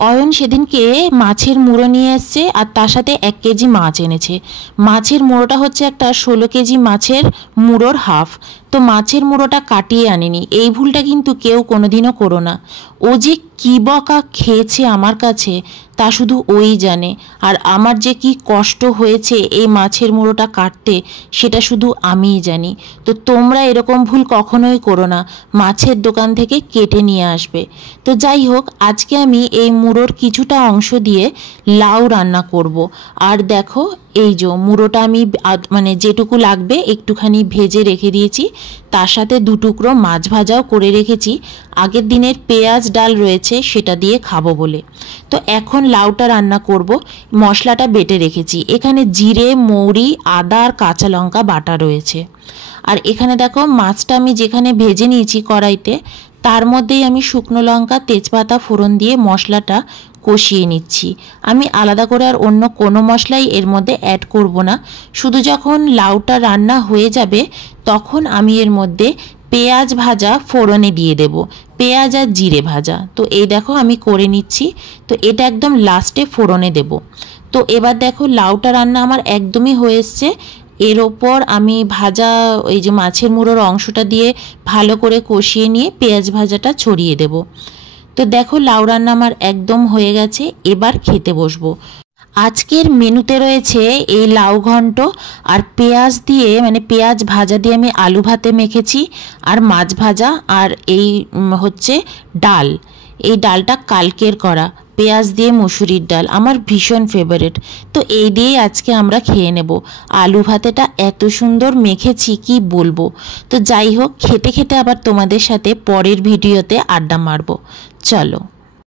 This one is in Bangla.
অয়ন সেদিনকে মাছের মুড়ো নিয়ে এসছে আর তার সাথে 1 কেজি মাছ এনেছে। মাছের মুড়োটা হচ্ছে একটা 16 কেজি মাছের মুড়োর হাফ। তো মাছের মুড়োটা কাটিয়ে আনেনি। এই ভুলটা কিন্তু কেউ কোনোদিনও করো না। ও যে কী বকা খেয়েছে আমার কাছে তা শুধু ওই জানে। আর আমার যে কি কষ্ট হয়েছে এই মাছের মুড়োটা কাটতে সেটা শুধু আমিই জানি। তো তোমরা এরকম ভুল কখনোই করো না, মাছের দোকান থেকে কেটে নিয়ে আসবে। তো যাই হোক, আজকে আমি এই মুড়োর কিছুটা অংশ দিয়ে লাউ রান্না করব। আর দেখো এই যে মুড়োটা আমি মানে যেটুকু লাগবে একটুখানি ভেজে রেখে দিয়েছি, তার সাথে 2 টুকরো মাছ ভাজাও করে রেখেছি। আগের দিনের পেঁয়াজ ডাল রয়েছে সেটা দিয়ে খাবো বলে। তো এখন লাউটা রান্না করব। মশলাটা বেটে রেখেছি, এখানে জিরে, মৌরি, আদা আর কাঁচা লঙ্কা বাটা রয়েছে। আর এখানে দেখো মাছটা আমি যেখানে ভেজে নিয়েছি কড়াইতে, তার মধ্যেই আমি শুকনো লঙ্কা, তেজপাতা ফোড়ন দিয়ে মশলাটা কষিয়ে নিচ্ছি। আমি আলাদা করে আর অন্য কোনো মশলাই এর মধ্যে অ্যাড করব না। শুধু যখন লাউটা রান্না হয়ে যাবে তখন আমি এর মধ্যে পেঁয়াজ ভাজা ফোড়নে দিয়ে দেব, পেঁয়াজ আর জিরে ভাজা। তো এই দেখো আমি করে নিচ্ছি। তো এটা একদম লাস্টে ফোড়নে দেব। তো এবার দেখো লাউটা রান্না আমার একদমই হয়ে এসছে। এর ওপর আমি ভাজা ওই যে মাছের মুড়োর অংশটা দিয়ে ভালো করে কষিয়ে নিয়ে পেঁয়াজ ভাজাটা ছড়িয়ে দেব। তো দেখো লাউ রান্না আমার একদম হয়ে গেছে। এবার খেতে বসবো। আজকের মেনুতে রয়েছে এই লাউ ঘন্ট আর পেঁয়াজ দিয়ে মানে পেঁয়াজ ভাজা দিয়ে আমি আলু ভাতে মেখেছি, আর মাছ ভাজা, আর এই হচ্ছে ডাল। এই ডালটা কালকের করা, পেঁয়াজ দিয়ে মুসুরির ডাল, আমার ভীষণ ফেভারিট। তো এই দিয়েই আজকে আমরা খেয়ে নেব। আলু ভাতেটা এত সুন্দর মেখেছি কি বলবো। তো যাই হোক, খেতে খেতে আবার তোমাদের সাথে পরের ভিডিওতে আড্ডা মারবো। চলো।